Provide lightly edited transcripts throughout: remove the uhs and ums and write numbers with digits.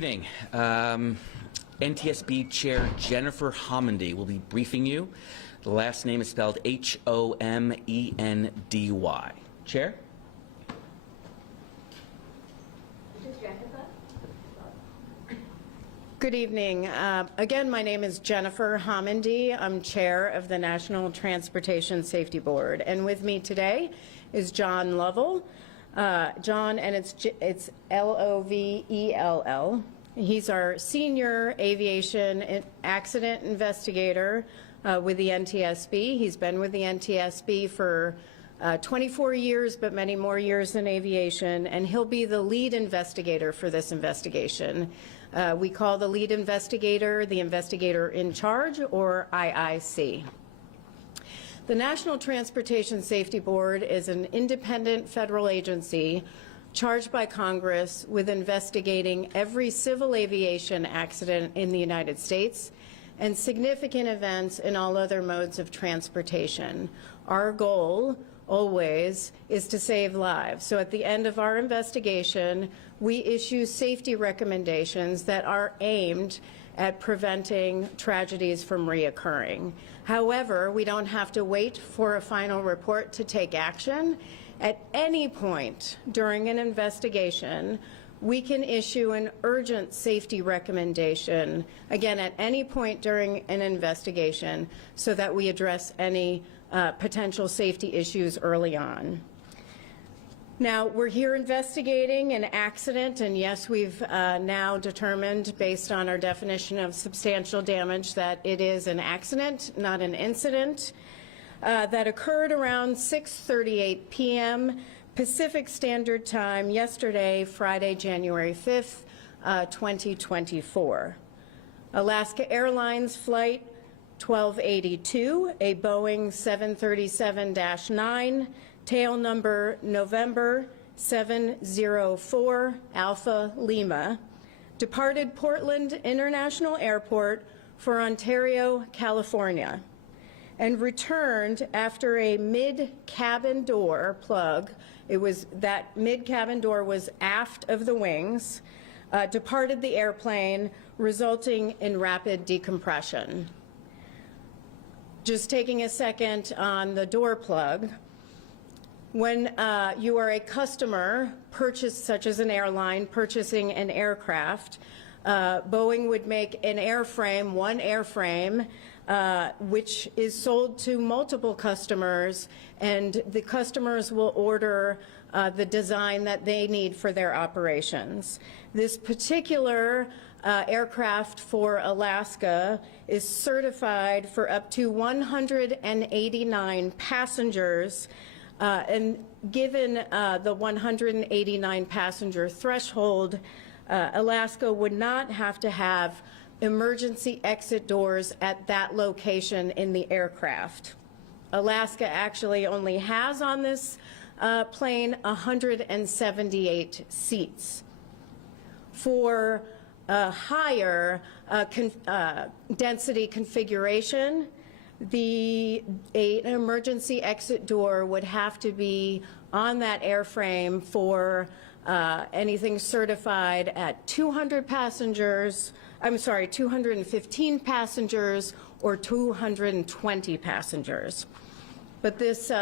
Good evening. NTSB Chair Jennifer Homendy will be briefing you. The last name is spelled Homendy. Chair? Good evening. Again, my name is Jennifer Homendy. I'm chair of the National Transportation Safety Board. And with me today is John Lovell. John, and it's Lovell. He's our senior aviation accident investigator with the NTSB. He's been with the NTSB for 24 years, but many more years in aviation, and he'll be the lead investigator for this investigation. We call the lead investigator the investigator in charge, or IIC. The National Transportation Safety Board is an independent federal agency charged by Congress with investigating every civil aviation accident in the United States and significant events in all other modes of transportation. Our goal always is to save lives. So at the end of our investigation, we issue safety recommendations that are aimed at preventing tragedies from reoccurring. However, we don't have to wait for a final report to take action. At any point during an investigation, we can issue an urgent safety recommendation, again, at any point during an investigation, so that we address any potential safety issues early on. Now, we're here investigating an accident, and yes, we've now determined, based on our definition of substantial damage, that it is an accident, not an incident, that occurred around 6:38 p.m. Pacific Standard Time yesterday, Friday, January 5th, 2024. Alaska Airlines Flight 1282, a Boeing 737-9, tail number November 704 Alpha Lima, departed Portland International Airport for Ontario, California, and returned after a mid-cabin door plug. That mid-cabin door was aft of the wings, departed the airplane, resulting in rapid decompression. Just taking a second on the door plug. When you are a customer, such as an airline, purchasing an aircraft, Boeing would make an airframe, one airframe, which is sold to multiple customers, and the customers will order the design that they need for their operations. This particular aircraft for Alaska is certified for up to 189 passengers, and given the 189 passenger threshold, Alaska would not have to have emergency exit doors at that location in the aircraft. Alaska actually only has on this plane 178 seats. For a higher density configuration, an emergency exit door would have to be on that airframe for anything certified at 200 passengers, 215 passengers or 220 passengers. But this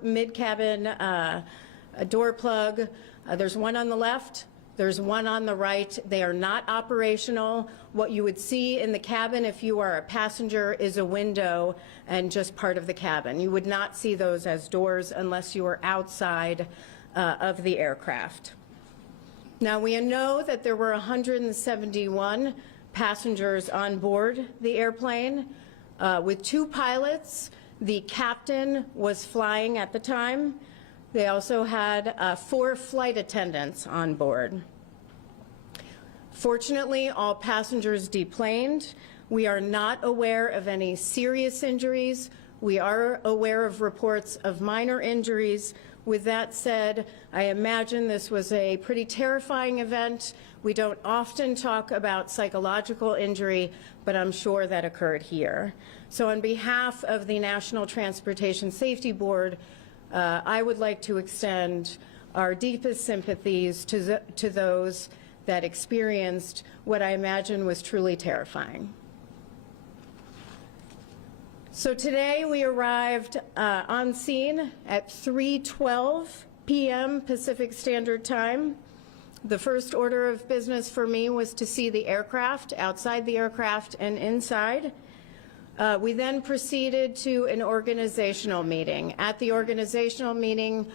mid-cabin door plug, there's one on the left, there's one on the right. They are not operational. What you would see in the cabin if you are a passenger is a window and just part of the cabin. You would not see those as doors unless you were outside of the aircraft. Now, we know that there were 171 passengers on board the airplane with 2 pilots. The captain was flying at the time. They also had 4 flight attendants on board. Fortunately, all passengers deplaned. We are not aware of any serious injuries. We are aware of reports of minor injuries. With that said, I imagine this was a pretty terrifying event. We don't often talk about psychological injury, but I'm sure that occurred here. So on behalf of the National Transportation Safety Board, I would like to extend our deepest sympathies to those that experienced what I imagine was truly terrifying. So today we arrived on scene at 3:12 p.m. Pacific Standard Time. The first order of business for me was to see the aircraft, outside the aircraft and inside. We then proceeded to an organizational meeting. At the organizational meeting,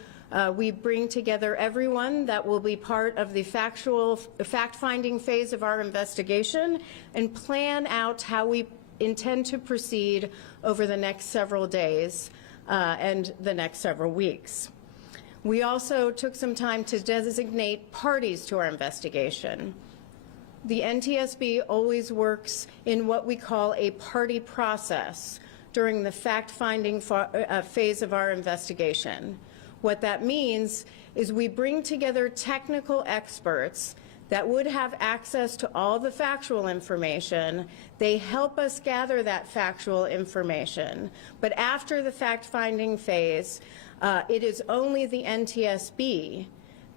we bring together everyone that will be part of the fact-finding phase of our investigation and plan out how we intend to proceed over the next several days and the next several weeks. We also took some time to designate parties to our investigation. The NTSB always works in what we call a party process during the fact-finding phase of our investigation. What that means is we bring together technical experts that would have access to all the factual information. They help us gather that factual information. But after the fact-finding phase, it is only the NTSB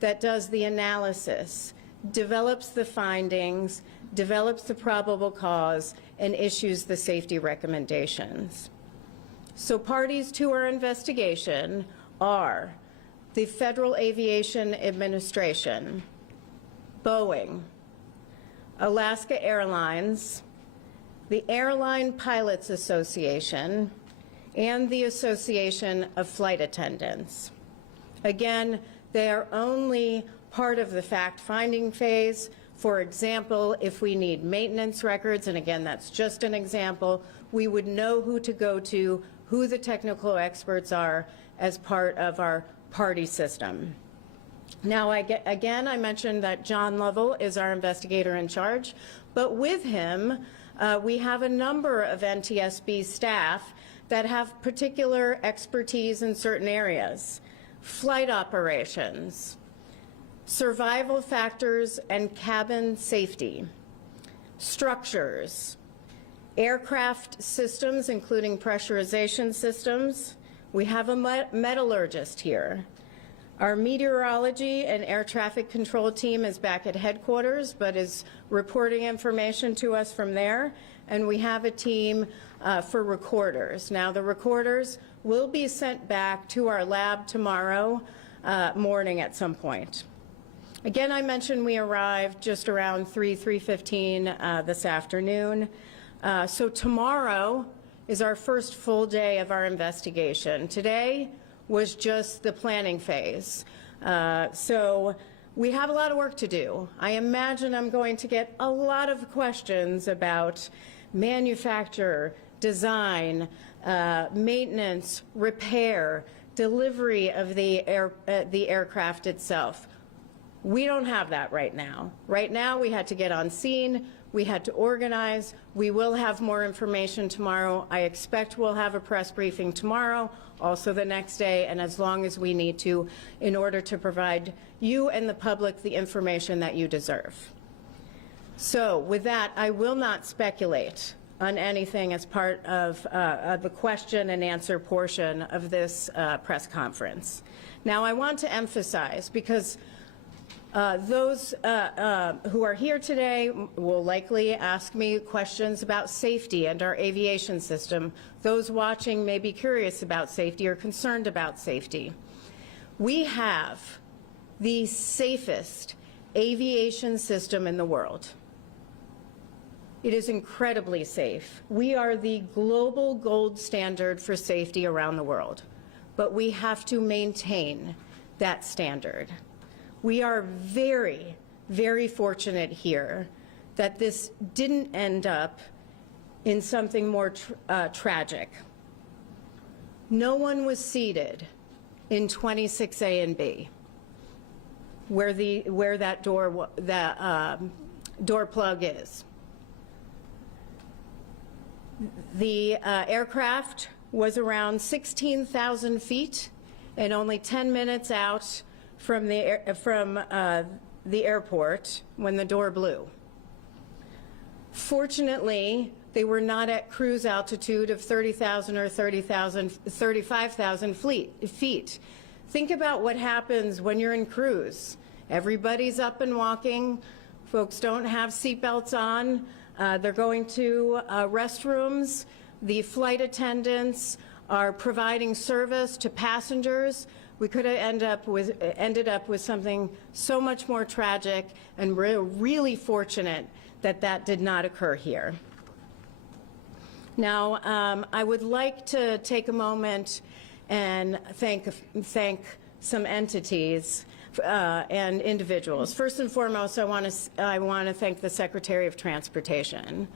that does the analysis, develops the findings, develops the probable cause, and issues the safety recommendations. So parties to our investigation are the Federal Aviation Administration, Boeing, Alaska Airlines, the Airline Pilots Association, and the Association of Flight Attendants. Again, they are only part of the fact-finding phase. For example, if we need maintenance records, and again, that's just an example, we would know who to go to, who the technical experts are as part of our party system. Now, again, I mentioned that John Lovell is our investigator in charge, but with him, we have a number of NTSB staff that have particular expertise in certain areas: flight operations, survival factors and cabin safety, structures, aircraft systems, including pressurization systems. We have a metallurgist here. Our meteorology and air traffic control team is back at headquarters, but is reporting information to us from there. And we have a team for recorders. Now, the recorders will be sent back to our lab tomorrow morning at some point. Again, I mentioned we arrived just around 3:15 this afternoon. So tomorrow is our first full day of our investigation. Today was just the planning phase. So we have a lot of work to do. I imagine I'm going to get a lot of questions about manufacture, design, maintenance, repair, delivery of the aircraft itself. We don't have that right now. Right now, we had to get on scene. We had to organize. We will have more information tomorrow. I expect we'll have a press briefing tomorrow, also the next day, and as long as we need to, in order to provide you and the public the information that you deserve. So with that, I will not speculate on anything as part of the question and answer portion of this press conference. Now, I want to emphasize, because those who are here today will likely ask me questions about safety and our aviation system. Those watching may be curious about safety or concerned about safety. We have the safest aviation system in the world. It is incredibly safe. We are the global gold standard for safety around the world, but we have to maintain that standard. We are very, very fortunate here that this didn't end up in something more tragic. No one was seated in 26A and B, where that door plug is. The aircraft was around 16,000 feet and only 10 minutes out from the airport when the door blew. Fortunately, they were not at cruise altitude of 30,000 or 35,000 feet. Think about what happens when you're in cruise. Everybody's up and walking Folks don't have seatbelts on. They're going to restrooms. The flight attendants are providing service to passengers. We could have ended up with something so much more tragic, and we're really fortunate that that did not occur here. Now, I would like to take a moment and thank some entities and individuals. First and foremost, I want to thank the Secretary of Transportation.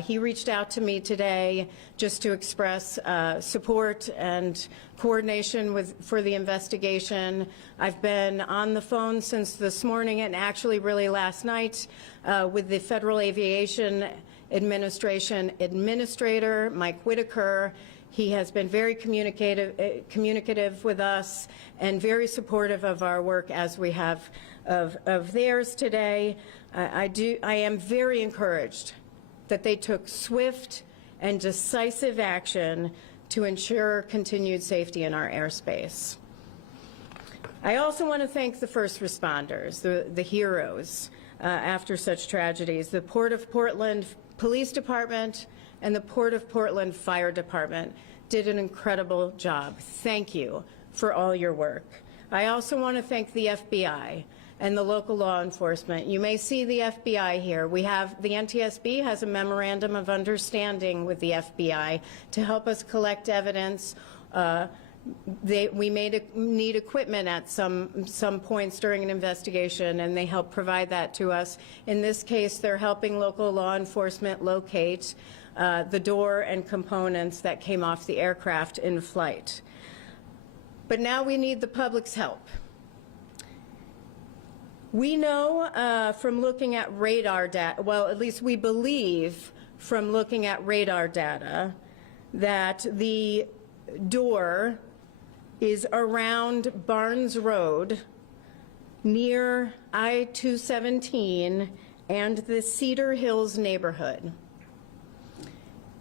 He reached out to me today just to express support and coordination for the investigation. I've been on the phone since this morning and actually really last night with the Federal Aviation Administration Administrator, Mike Whitaker. He has been very communicative with us and very supportive of our work as we have of theirs today. I am very encouraged that they took swift and decisive action to ensure continued safety in our airspace. I also want to thank the first responders, the heroes after such tragedies, the Port of Portland Police Department and the Port of Portland Fire Department did an incredible job. Thank you for all your work. I also want to thank the FBI and the local law enforcement. You may see the FBI here. The NTSB has a memorandum of understanding with the FBI to help us collect evidence. We may need equipment at some points during an investigation, and they help provide that to us. In this case, they're helping local law enforcement locate the door and components that came off the aircraft in flight. But now we need the public's help. We know from looking at radar data, well, at least we believe from looking at radar data, that the door is around Barnes Road near I-217 and the Cedar Hills neighborhood.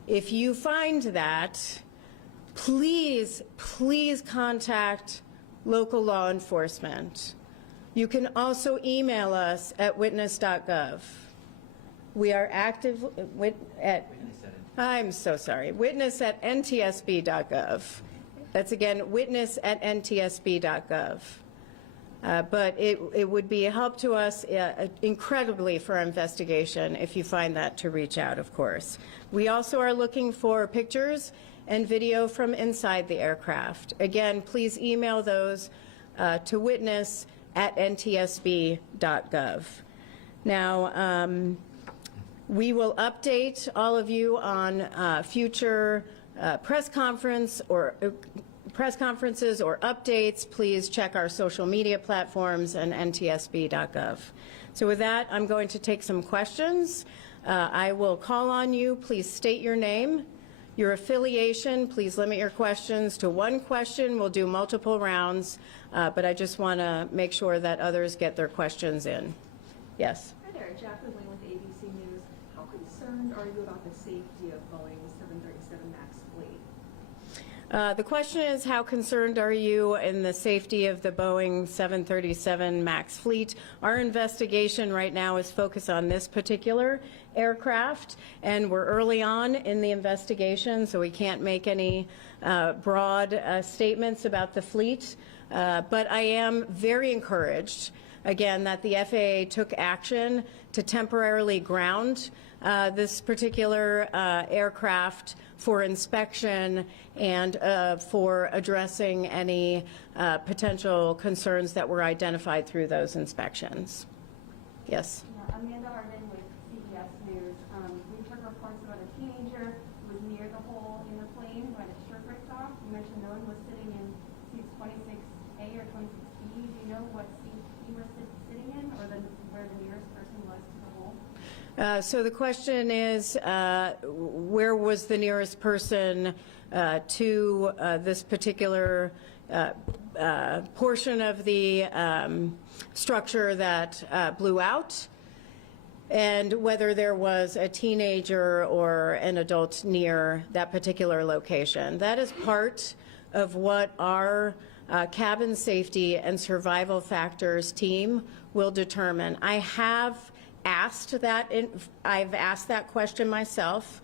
If you find that, please, please contact local law enforcement. You can also email us at witness.gov. We are active I'm so sorry, witness@ntsb.gov. That's again, witness@ntsb.gov. But it would be a help to us incredibly for our investigation if you find that to reach out, of course. We also are looking for pictures and video from inside the aircraft. Again, please email those to witness@ntsb.gov. Now, we will update all of you on future press conferences or updates. Please check our social media platforms and ntsb.gov. So with that, I'm going to take some questions. I will call on you. Please state your name, your affiliation. Please limit your questions to one question. We'll do multiple rounds, but I just want to make sure that others get their questions in. Yes? Hi there, Jacqueline Lane with ABC News. How concerned are you about the safety of Boeing's 737 MAX fleet? The question is, how concerned are you in the safety of the Boeing 737 MAX fleet? Our investigation right now is focused on this particular aircraft, and we're early on in the investigation, so we can't make any broad statements about the fleet. But I am very encouraged, again, that the FAA took action to temporarily ground this particular aircraft for inspection and for addressing any potential concerns that were identified through those inspections. Yes? Amanda Arden with CBS News. We've heard reports about a teenager who was near the hole in the plane when its shirt ripped off. You mentioned no one was sitting in seats 26A or 26B. Do you know what seat he was sitting in, or where the nearest person was to the hole? So the question is, where was the nearest person to this particular portion of the structure that blew out, and whether there was a teenager or an adult near that particular location. That is part of what our cabin safety and survival factors team will determine. I have asked that question myself,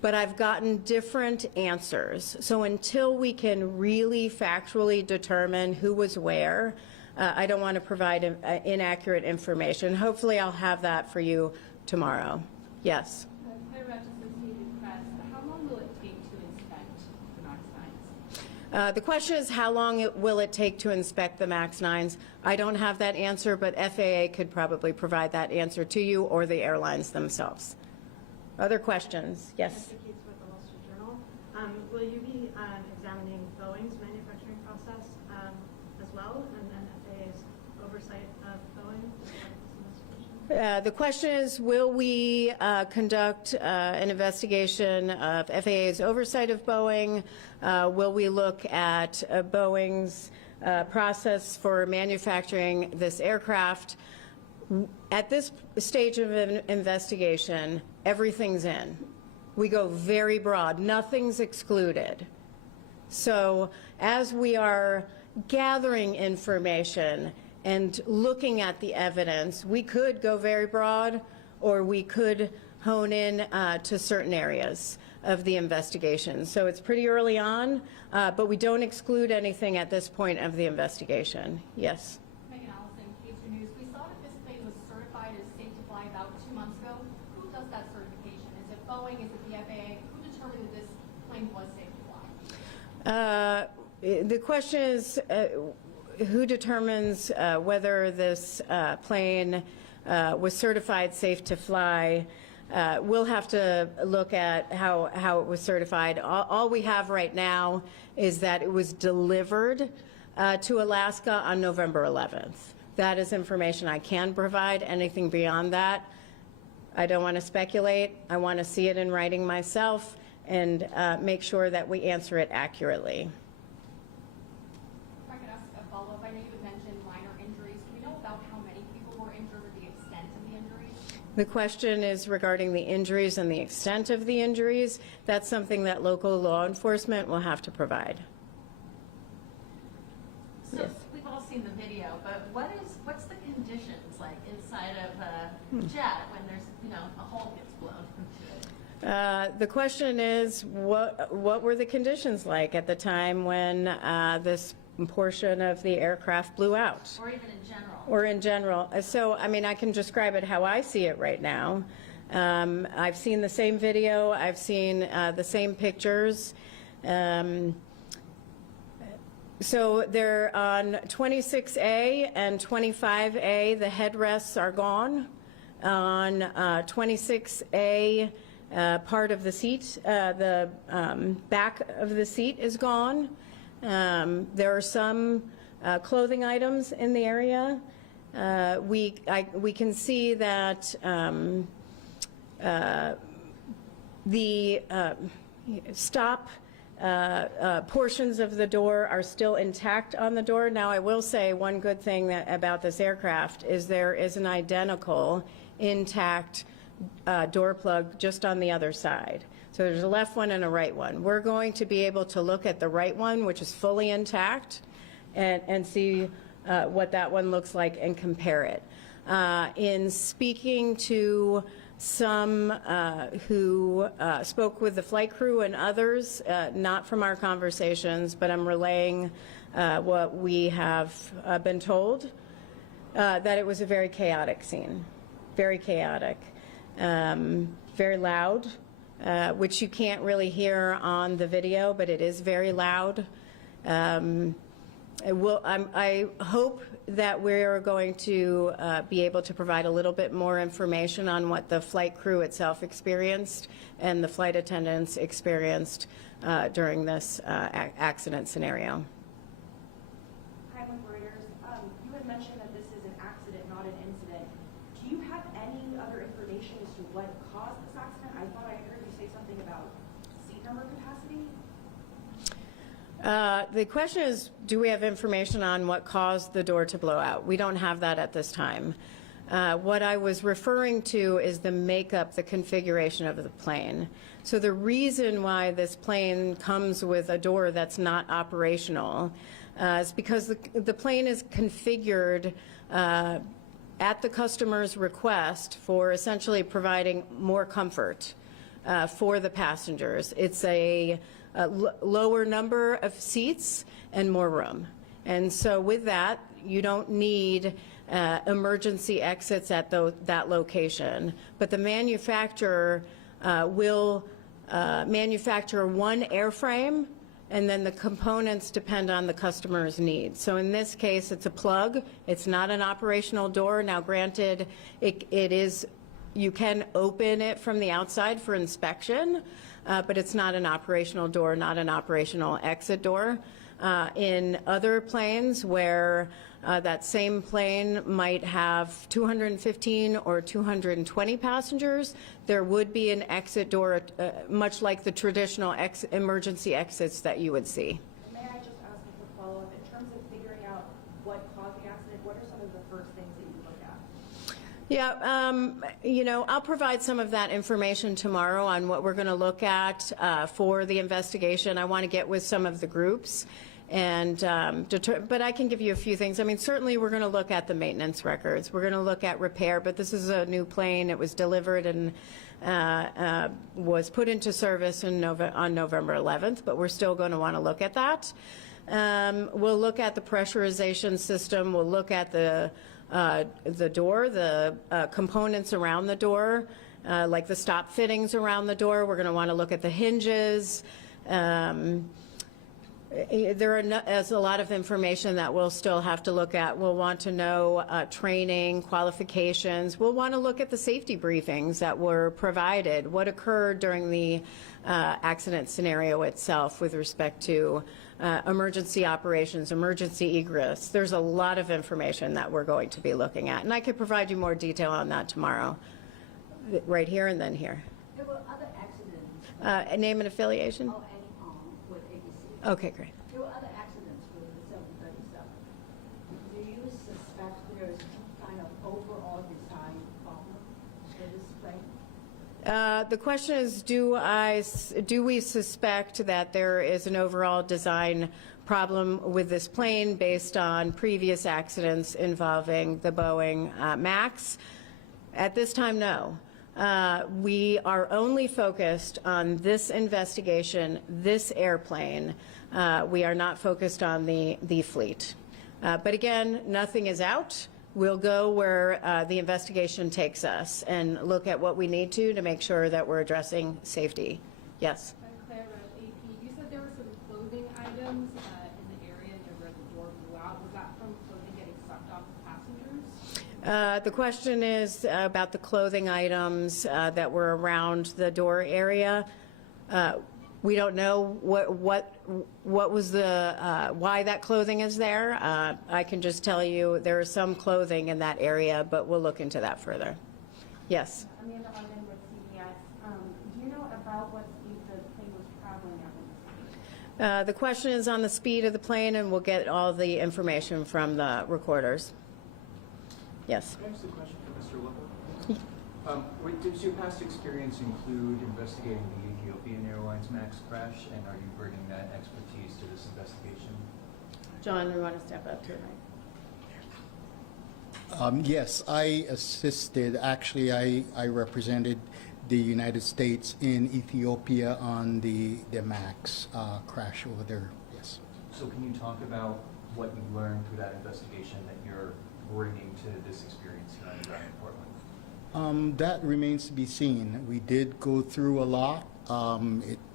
but I've gotten different answers. So until we can really factually determine who was where, I don't want to provide inaccurate information. Hopefully I'll have that for you tomorrow. Yes. Associated Press, how long will it take to inspect the MAX 9s? The question is, how long will it take to inspect the MAX 9s? I don't have that answer, but FAA could probably provide that answer to you or the airlines themselves. Other questions? Yes. With the Wall Street Journal. Will you be examining Boeing's manufacturing process as well, and FAA's oversight of Boeing as part of this investigation? The question is, will we conduct an investigation of FAA's oversight of Boeing? Will we look at Boeing's process for manufacturing this aircraft? At this stage of an investigation, everything's in. We go very broad. Nothing's excluded. So as we are gathering information and looking at the evidence, we could go very broad, or we could hone in to certain areas of the investigation. So it's pretty early on, but we don't exclude anything at this point of the investigation. Yes. Megan Allison, KPTV News. We saw that this plane was certified as safe to fly about 2 months ago. Who does that certification? Is it Boeing? Is it the FAA? Who determined that this plane was safe to fly? The question is, who determines whether this plane was certified safe to fly? We'll have to look at how it was certified. All we have right now is that it was delivered to Alaska on November 11th. That is information I can provide. Anything beyond that, I don't want to speculate. I want to see it in writing myself and make sure that we answer it accurately. If I could ask a follow-up, I know you had mentioned minor injuries. Do we know about how many people were injured or the extent of the injuries? The question is regarding the injuries and the extent of the injuries. That's something that local law enforcement will have to provide. So Yes. we've all seen the video, but what's the conditions like inside of a jet when there's, a hole gets blown into it? The question is, what were the conditions like at the time when this portion of the aircraft blew out? Or even in general? Or in general. So, I mean, I can describe it how I see it right now. I've seen the same video. I've seen the same pictures. So they're on 26A and 25A, the headrests are gone. On 26A, part of the seat, the back of the seat is gone. There are some clothing items in the area. We can see that the stop portions of the door are still intact on the door. Now, I will say one good thing about this aircraft is there is an identical intact door plug just on the other side. So there's a left one and a right one. We're going to be able to look at the right one, which is fully intact, and see what that one looks like and compare it. In speaking to some who spoke with the flight crew and others, not from our conversations, but I'm relaying what we have been told, that it was a very chaotic scene, very chaotic, very loud, which you can't really hear on the video, but it is very loud. I hope that we're going to be able to provide a little bit more information on what the flight crew itself experienced and the flight attendants experienced during this accident scenario. Hi, with Reuters. You had mentioned that this is an accident, not an incident. Do you have any other information as to what caused this accident? I thought I heard you say something about seat number capacity. The question is, do we have information on what caused the door to blow out? We don't have that at this time. What I was referring to is the makeup, the configuration of the plane. So the reason why this plane comes with a door that's not operational is because the plane is configured at the customer's request for essentially providing more comfort for the passengers. It's a lower number of seats and more room. And so with that, you don't need emergency exits at that location. But the manufacturer will manufacture one airframe, and then the components depend on the customer's needs. So in this case, it's a plug. It's not an operational door. Now, granted, it is, you can open it from the outside for inspection, but it's not an operational door, not an operational exit door. In other planes where that same plane might have 215 or 220 passengers, there would be an exit door, much like the traditional emergency exits that you would see. May I just ask a quick follow-up? In terms of figuring out what caused the accident, what are some of the first things that you look at? Yeah, you know, I'll provide some of that information tomorrow on what we're going to look at for the investigation. I want to get with some of the groups, and but I can give you a few things. I mean, certainly we're going to look at the maintenance records. We're going to look at repair, but this is a new plane. It was delivered and was put into service on November 11th, but we're still going to want to look at that. We'll look at the pressurization system. We'll look at the door, the components around the door, like the stop fittings around the door. We're going to want to look at the hinges. There is a lot of information that we'll still have to look at. We'll want to know training, qualifications. We'll want to look at the safety briefings that were provided, what occurred during the accident scenario itself with respect to emergency operations, emergency egress. There's a lot of information that we're going to be looking at, and I could provide you more detail on that tomorrow, right here and then here. There were other accidents. Name and affiliation? Oh, and with ABC. Okay, great. There were other accidents with the 737. Do you suspect there is some kind of overall design problem for this plane? The question is, do we suspect that there is an overall design problem with this plane based on previous accidents involving the Boeing MAX? At this time, no. We are only focused on this investigation, this airplane. We are not focused on the fleet. But again, nothing is out. We'll go where the investigation takes us and look at what we need to make sure that we're addressing safety. Yes? Claire with AP, you said there were some clothing items in the area near where the door blew out. Was that from clothing getting sucked off of passengers? The question is about the clothing items that were around the door area. We don't know what was the why that clothing is there. I can just tell you there is some clothing in that area, but we'll look into that further. Yes. Amanda London with CBS. Do you know about what speed the plane was traveling at? The question is on the speed of the plane, and we'll get all the information from the recorders. Yes. Can I ask a question for Mr. Lovell? Does your past experience include investigating the Ethiopian Airlines MAX crash, and are you bringing that expertise to this investigation? John, we want to step up to it. Yes, I assisted. Actually, I represented the United States in Ethiopia on the MAX crash over there. Yes. So can you talk about what you learned through that investigation that you're bringing to this experience here on the ground in Portland? That remains to be seen. We did go through a lot.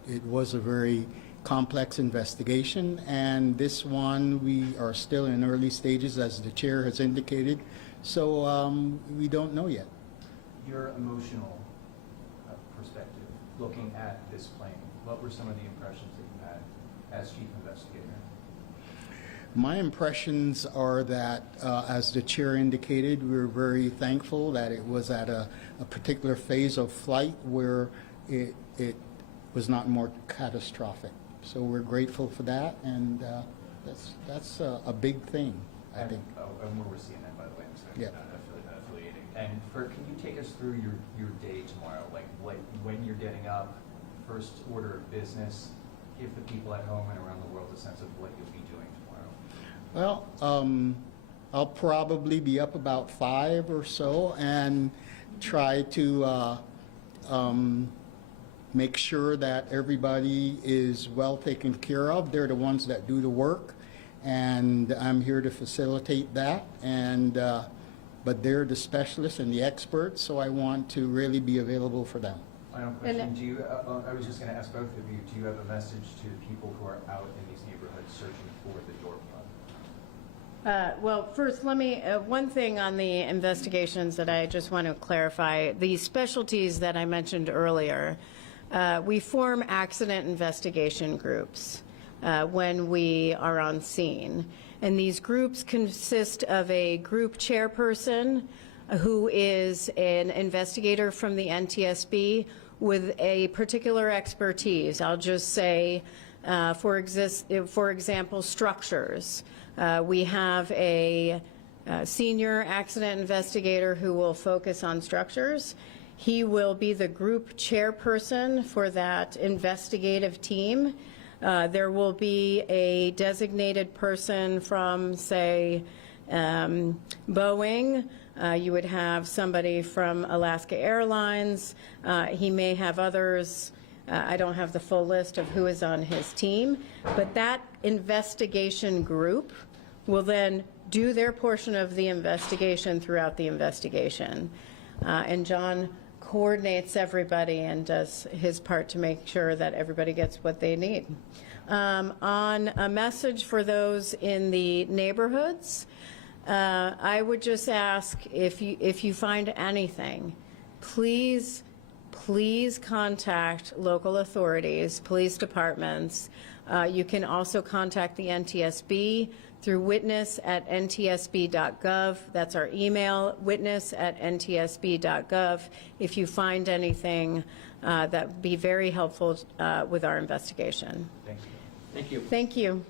It was a very complex investigation, and this one we are still in early stages, as the chair has indicated, so we don't know yet. Your emotional perspective, looking at this plane, what were some of the impressions that you had as chief investigator? My impressions are that, as the chair indicated, we're very thankful that it was at a particular phase of flight where it was not more catastrophic. So we're grateful for that, and that's a big thing, I think. And we're seeing that, by the way, I'm sorry, Yeah. not affiliating. And can you take us through your day tomorrow? Like when you're getting up, first order of business, give the people at home and around the world a sense of what you'll be doing tomorrow. Well, I'll probably be up about 5 or so and try to make sure that everybody is well taken care of. They're the ones that do the work, and I'm here to facilitate that. And but they're the specialists and the experts, so I want to really be available for them. Final question, do you, I was just going to ask both of you, do you have a message to the people who are out in these neighborhoods searching for the door plug? Well, first, let me, one thing on the investigations that I just want to clarify. The specialties that I mentioned earlier, we form accident investigation groups when we are on scene. And these groups consist of a group chairperson who is an investigator from the NTSB with a particular expertise. I'll just say, for example, structures. We have a senior accident investigator who will focus on structures. He will be the group chairperson for that investigative team. There will be a designated person from, say, Boeing. You would have somebody from Alaska Airlines. He may have others. I don't have the full list of who is on his team, but that investigation group will then do their portion of the investigation throughout the investigation. And John coordinates everybody and does his part to make sure that everybody gets what they need. On a message for those in the neighborhoods, I would just ask if you find anything, please contact local authorities, police departments. You can also contact the NTSB through witness@ntsb.gov. That's our email, witness@ntsb.gov. If you find anything, that would be very helpful with our investigation. Thank you. Thank you. Thank you.